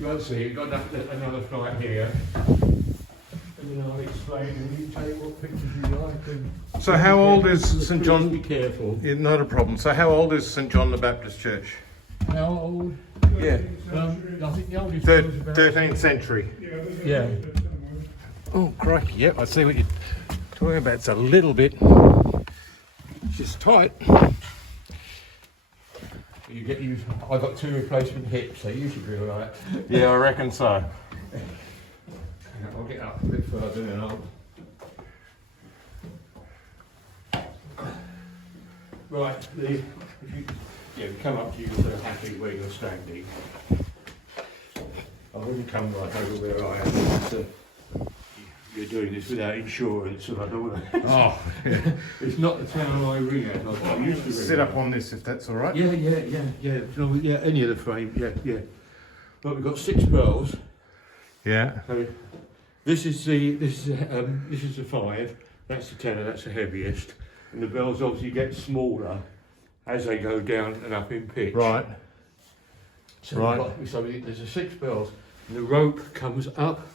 Let's see, you've got another flight here. And then I'll explain and you take what pictures you like. And So how old is St John? Be careful. Yeah, not a problem. So how old is St John the Baptist Church? How old? Yeah. I think the oldest was about 13th century. Yeah. Oh, crikey. Yep, I see what you're talking about. It's a little bit just tight. You get used. I got 2 replacement hips, so you should be all right. Yeah, I reckon so. I'll get up a bit further and I'll. Right, if you come up to you so happy where you're standing. I wouldn't come right over where I am. So you're doing this without insurance, and I don't want to. Oh, yeah. It's not the town I ring at. I used to ring Sit at. up on this if that's all right. Yeah. No, yeah, any of the frame. Yeah. But we've got 6 bells. Yeah. So this is the 5. That's the tenor. That's the heaviest. And the bells obviously get smaller as they go down and up in pitch. Right. So Right. So there's a 6 bells, and the rope comes up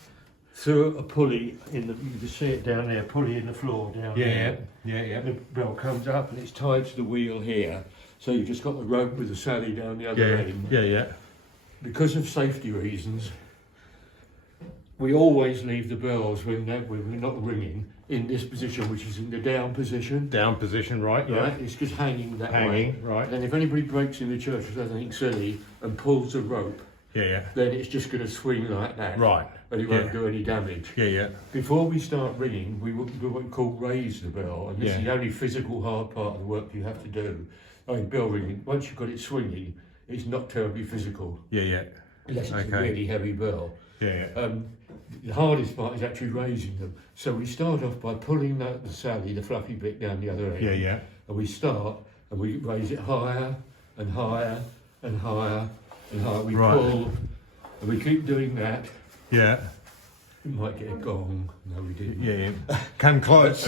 through a pulley you can see it down there, pulley in the floor down there. Yeah. The bell comes up and it's tied to the wheel here. So you've just got the rope with the sally down the other end. Yeah. Because of safety reasons, we always leave the bells when we're not ringing in this position, which is in the down position. Down position, right? Yeah. Right, it's just hanging that way. Hanging, right. And then if anybody breaks in the church or does anything silly and pulls the rope, Yeah. then it's just going to swing like that. Right. And it won't do any damage. Yeah. Before we start ringing, we do what we call raise the bell, and this Yeah. is the only physical hard part of the work you have to do. I mean, bell ringing, once you've got it swinging, it's not terribly physical, Yeah. unless it's a Okay. really heavy bell. Yeah. The hardest part is actually raising them. So we start off by pulling the sally, the fluffy bit, down the other end. Yeah. And we start and we raise it higher and higher and higher and higher. We Right. pull and we keep doing that. Yeah. We might get a gong. No, we didn't. Yeah. Come close.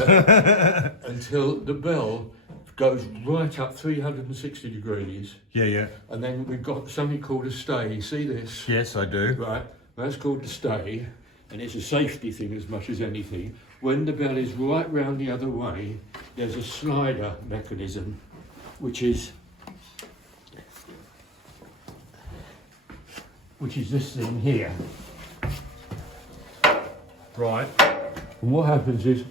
Until the bell goes right up 360 degrees. Yeah. And then we've got something called a stay. See this? Yes, I do. Right. That's called the stay. And it's a safety thing as much as anything. When the bell is right round the other way, there's a slider mechanism, which is this thing here. Right. And what happens is,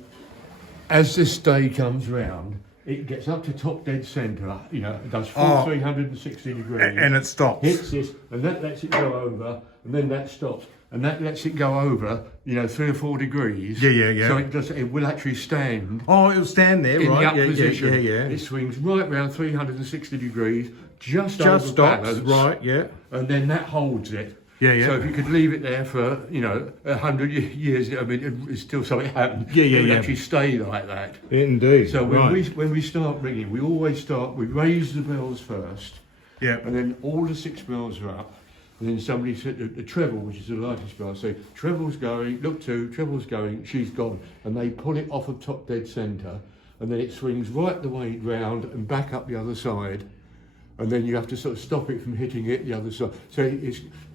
as this stay comes round, it gets up to top dead centre, it does full 360 degrees. And it stops. Hits this, and that lets it go over, and then that stops. And that lets it go over, 3 or 4 degrees. Yeah. So it will actually stand Oh, it'll stand there, in right? the up position. Yeah. It swings right round 360 degrees, just Just over stops, balance, right? Yeah. and then that holds it. Yeah. So if you could leave it there for 100 years, I mean, it's still something happened. Yeah, It would yeah. actually stay like that. Indeed. So when right. we start ringing, we raise the bells first, Yeah. and then all the 6 bells are up. And then somebody said the treble, which is the lightest bell, say treble's going, look 2, treble's going, she's gone, and they pull it off of top dead centre, and then it swings right the way round and back up the other side, and then you have to sort of stop it from hitting it the other side. So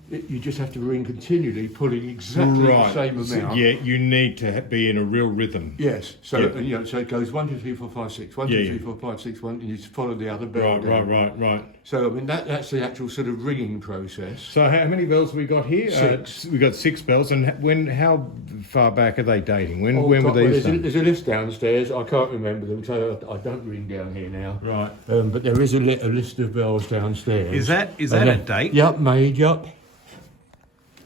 you just have to ring continually, pulling exactly the same amount. Yeah, you need to be in a real rhythm. Yes. So Yeah. so it goes 1, 2, 3, 4, 5, 6. 1, 2, Yeah, 3, yeah. 4, 5, 6, 1, and you just follow the other bell. Right. down. So I mean that's the actual sort of ringing process. So how many bells have we got here? 6. We got 6 bells, and how far back are they dating? When Oh, were God, well, these done? there's a list downstairs. I can't remember them, so I don't ring down here now. Right. But there is a list of bells downstairs. Is that And a date? Yep, made up.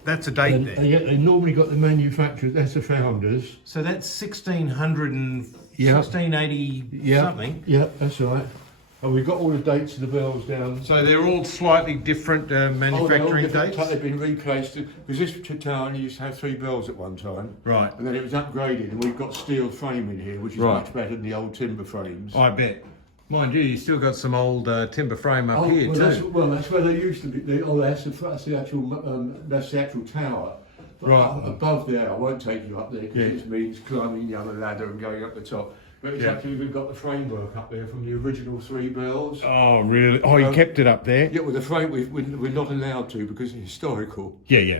That's a date And there. they normally got the manufacturers. That's the founders. So that's 1600 and Yeah. 1680 something. Yep, that's right. And we've got all the dates of the bells down. So they're all slightly different manufacturing dates? They've been replaced. Because this tower only used to have 3 bells at one time. Right. And then it was upgraded, and we've got steel frame in here, which is Right. much better than the old timber frames. I bet. Mind you, you still got some old timber frame up here well, too. that's where they used to be. That's the actual tower. But Right. above there, I won't take you up there because Yeah. it means climbing the other ladder and going up the top. But it's actually, we've got the framework up there from the original 3 bells. Oh, really? Oh, you kept it up there? Yeah, well, the frame, we're not allowed to because it's historical. Yeah.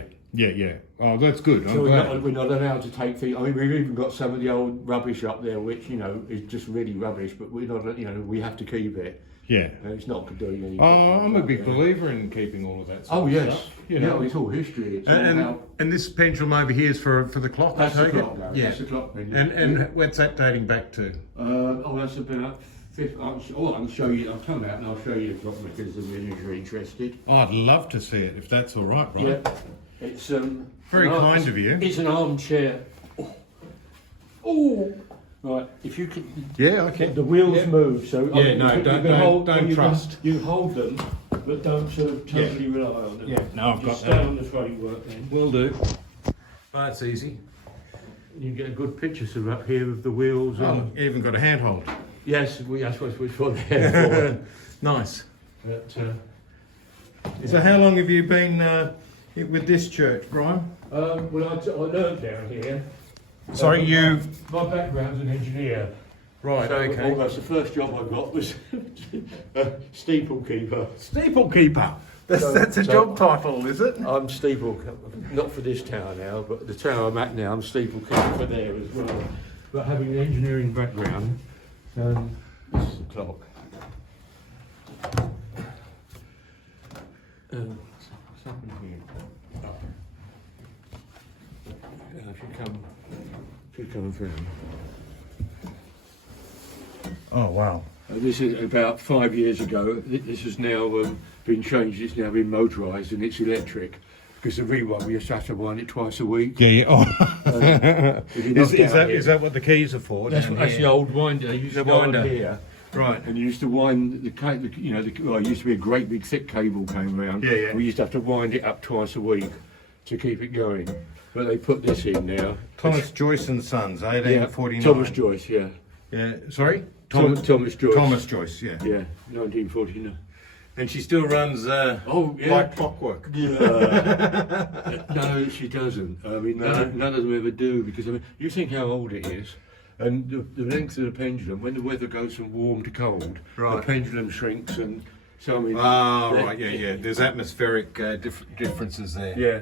Oh, that's good. So I'm glad. we're not allowed to take things. I mean, we've even got some of the old rubbish up there, which, you know, is just really rubbish, but we're not, you know, we have to keep it. Yeah. It's not doing anything. Oh, I'm a big believer in keeping all of that stuff. Oh, yes. You know. Yeah, it's all history. It's all And this pendulum over here is for the clock, that's I the take clock, it? now. Yeah. That's the clock pendulum. And what's that dating back to? That's about 5th. I can show you. I'll come out and I'll show you the clock mechanism if you're interested. Oh, I'd love to see it, if that's all right, Brian. Yeah. It's Very kind of you. It's an armchair. Oh. Right, if you can. Yeah, I can. The wheels move, so Yeah, no, don't trust. You hold them, but don't sort of totally rely on them. Yeah, no, I've got Just stay that. on the framework then. Will do. That's easy. You get a good picture sort of up here of the wheels. Oh, you even got a handhold. Yes, that's what we're there Nice. for. But, So how long have you been with this church, Brian? well, I learned down here. Sorry, you... My background's an engineer. Right, So okay. almost the first job I got was Steeple Keeper. Steeple Keeper. That's a So- job title, is it? I'm Steeple, not for this tower now, but the tower I'm at now, I'm Steeple Keeper for there as well. But having an engineering background, this is the clock. What's happened here? If you come through. Oh, wow. This is about 5 years ago. This has now been changed. It's now been motorised and it's electric. Because the rewind, we used to have to wind it twice a week. Yeah. Oh. If you're not down here- Is that what the keys are for? That's the old winder. You used to go winder. on here, Right. and you used to wind the cable. You know, well, it used to be a great big thick cable came around. Yeah. We used to have to wind it up twice a week to keep it going. But they put this in now. Thomas Joyce and Sons, 1849. Thomas Joyce, yeah. Yeah. Sorry? Thomas Joyce. Thomas Joyce, yeah. Yeah, 1949. And she still runs Oh, yeah. like clockwork. Yeah. No, she doesn't. I mean, No. none of them ever do because I mean, you think how old it is, and the length of the pendulum. When the weather goes from warm to cold, Right. the pendulum shrinks, and so I mean. Ah, yeah, right, yeah. There's atmospheric differences there. Yeah,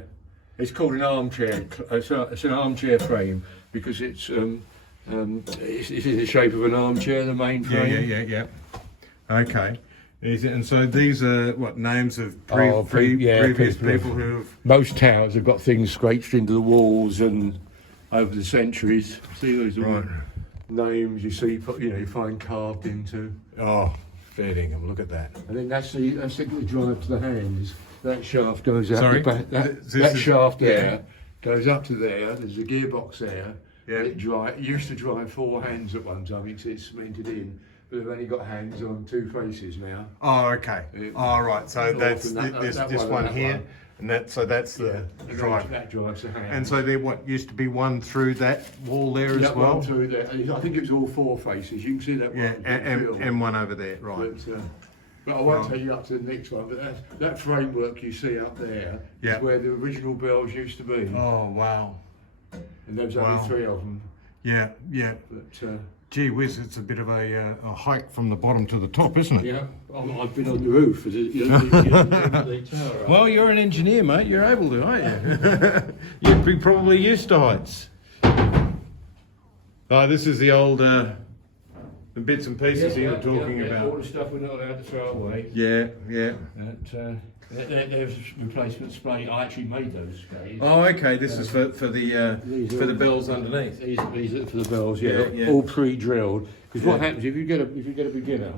it's called an armchair. It's an armchair frame because it's in the shape of an armchair. The main frame. Yeah. Okay. And so these are what names of Oh, previous people. people who have. Most towers have got things scraped into the walls and over the centuries. See those Right. names you see, you find carved into. Oh, fair dinkum, look at that. And then that's the drive to the hands. That shaft goes out Sorry? the back. This That is- shaft yeah. there goes up to there. There's a gearbox there. Yeah. It used to drive 4 hands at one time. It's cemented in, but they've only got hands on 2 faces now. Oh, okay. Oh, right. So North that's and that this one one and that here, one. and that's the And drive. That drives the hands. And so there used to be one through that wall there as That well. one through there. I think it was all 4 faces. You can see that one. Yeah, film. and one over there, right? But I won't take you up to the next one. But that framework you see up there Yeah. is where the original bells used to be. Oh, wow. And there's Wow. only 3 of them. Yeah. But Gee whiz, it's a bit of a hike from the bottom to the top, isn't it? yeah, I've been on the roof. The tower. Well, you're an engineer, mate. You're able to, aren't you? You'd be probably used to heights. Oh, this is the old the bits and pieces you were talking All about. the stuff we're not allowed to throw away. Yeah. There's replacement splay. I actually made those sprays. Oh, okay. This is for the bells underneath. These are for the bells, Yeah. all pre-drilled. Because what Yeah. happens if you get a beginner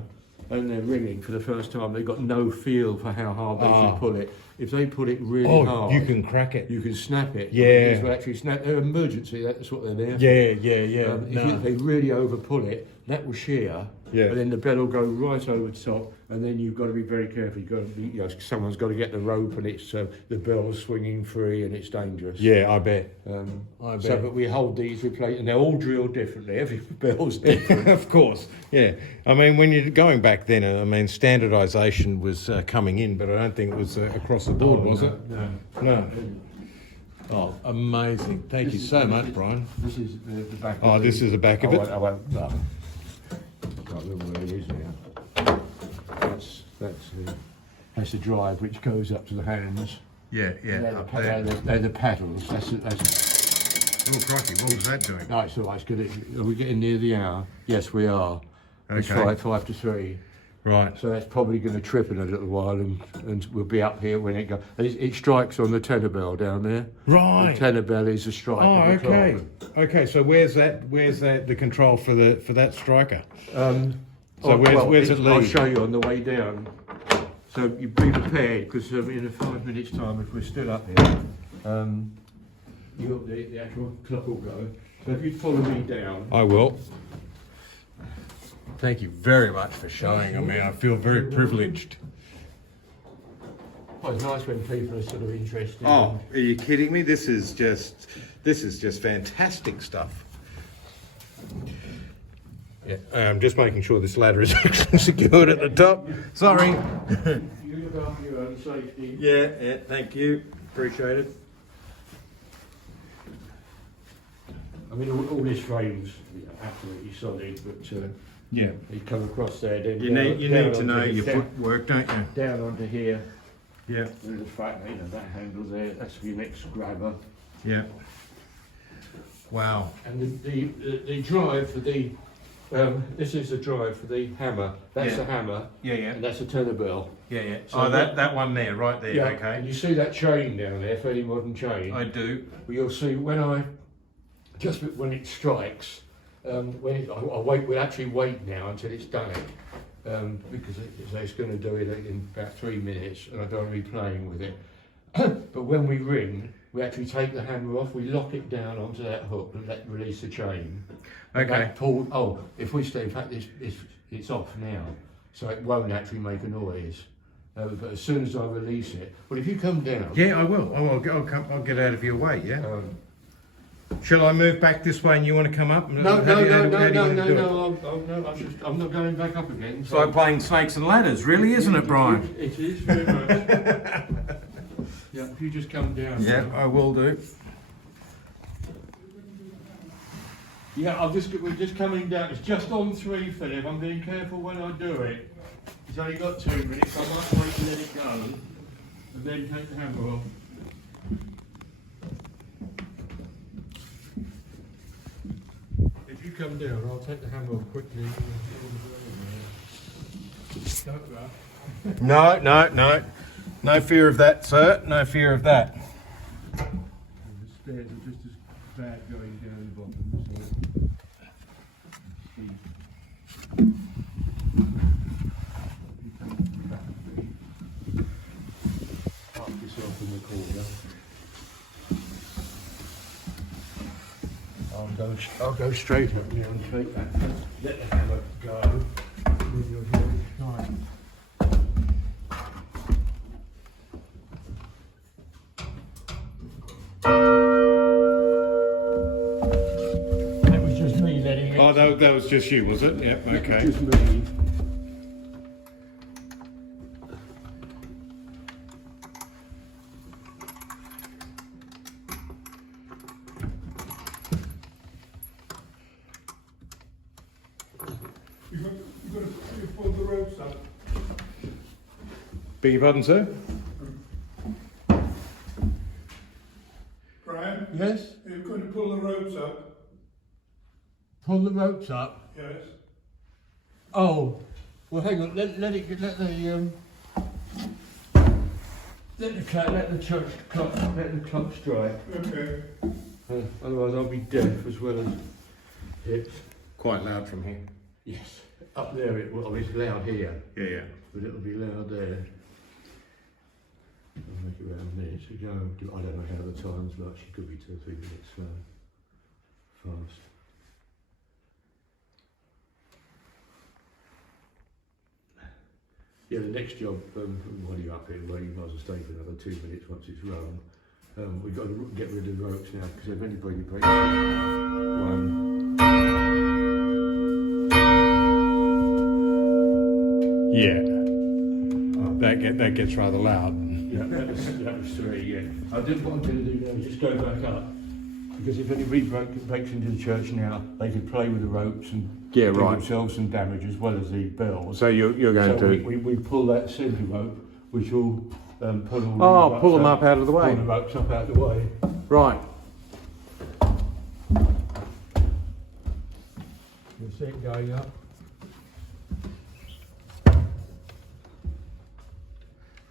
and they're ringing for the first time, they've got no feel for how hard they should pull it. If they pull it really hard, you can crack it. you can snap it. Yeah. These will actually snap. They're emergency. That's what they're there for. Yeah. If they really over pull it, that will shear. Yeah. And then the bell will go right over the top, and then you've got to be very careful. You've got to be, someone's got to get the rope, and it's the bell's swinging free, and it's dangerous. Yeah, I bet. I bet. So, but we hold these and they're all drilled differently. Every bell's different. Of course, yeah. I mean, when you're going back then, I mean, standardisation was coming in, but I don't think it was across the board, was it? No. Oh, amazing! Thank you so much, Brian. This is the back. Oh, this is the back of it. I won't. No. can't remember where it is now. That's the drive which goes up to the hands. Yeah, They're yeah, the, up there. they're the paddles. That's Oh, crikey, what was that doing? no, it's all right. It's good. Are we getting near the hour? Yes, we are. It's Okay. 5 to 3. Right. So that's probably going to trip in a little while, and we'll be up here when it goes. It strikes on the tenor bell down there. Right. The tenor bell is a strike. Oh, of the okay. clock. Okay, so where's the control for that striker? So where's it I'll lead? show you on the way down. So you be prepared, because in a 5 minutes time, if we're still up here, the actual clock will go. So if you follow me down. I will. Thank you very much for showing. I mean, I feel very privileged. Oh, it's nice when people are sort of interested. Oh, are you kidding me? This is just fantastic stuff. Yeah, I'm just making sure this ladder is actually secured at the top. Sorry. You look after your own safety. Yeah, thank you. Appreciate it. I mean, all this frame's absolutely solid, but Yeah. you come across there, then You down- need down to know onto your down- footwork, don't you? Down onto here, Yeah. and the fact that handle there, that's your next grabber. Yeah. Wow. And the drive for the, this is the drive for the hammer. That's Yeah. the hammer, Yeah, and that's a tenor bell. yeah. So Oh, that one there, right there. And Okay. you see that chain down there, fairly modern chain. I do. Well, you'll see just when it strikes, I wait. We'll actually wait now until it's done it, because it's going to do it in about 3 minutes, and I don't want to be playing with it. But when we ring, we actually take the hammer off. We lock it down onto that hook and release the chain. And Okay. that if we stay, in fact, it's off now, so it won't actually make a noise. But as soon as I release it, well, if you come down. Yeah, I will. I'll get out of your way. Yeah. Um, Shall I move back this way and you want to come up? No, I'm not going back up again. It's like playing snakes and ladders, really, isn't it, Brian? It is very much. Yeah, if you just come down. Yeah, now. I will do. Yeah, we're just coming down. It's just on 3, Philip. I'm being careful when I do it. It's only got 2 minutes. I might wait to let it go, and then take the hammer off. If you come down, I'll take the hammer off quickly. Don't rush. No fear of that, sir. No fear of that. And the stairs are just as bad going down the bottom. Park yourself in the corner. I'll go straight up now and take that. Let the hammer go. With your hand tight. That was just me letting it. Oh, that was just you, was it? Yep. Okay. Just me. You've got to pull the ropes up. Beg your pardon, sir? Brian, Yes? you're going to pull the ropes up. Pull the ropes up. Yes. Oh, well, hang on. Let the clock strike. Okay. Otherwise, I'll be deaf as well as hips. Quite loud from here. Yes. Up there, it's loud here, Yeah. but it'll be loud there. I'll make it around a minute to go. I don't know how the time's like. She could be 2 or 3 minutes slow. Fast. Yeah, the next job, while you're up here, well, you might as well stay for another 2 minutes once it's run. We've got to get rid of the ropes now, because if anybody breaks one. Yeah. Oh, that gets rather loud. Yeah, that was 3, yeah. I did what I'm going to do now is just go back up, because if anybody breaks into the church now, they could play with the ropes and Yeah, do right. themselves some damage as well as the bells. So you're going So to... we pull that centre rope, which will pull all Oh, these pull them ropes up out of the way. Pull the ropes up out of the way. Right. You see it going up.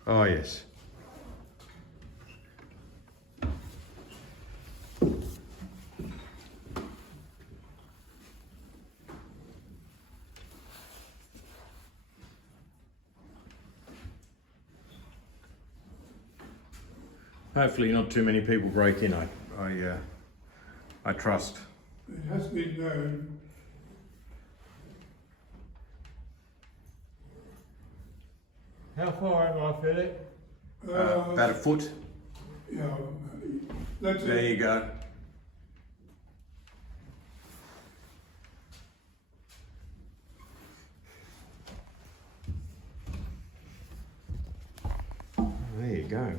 Oh, yes. Hopefully not too many people break in, I trust. It has been known. How far am I, Philip? About a foot. Yeah, that's There it. you go. There you go.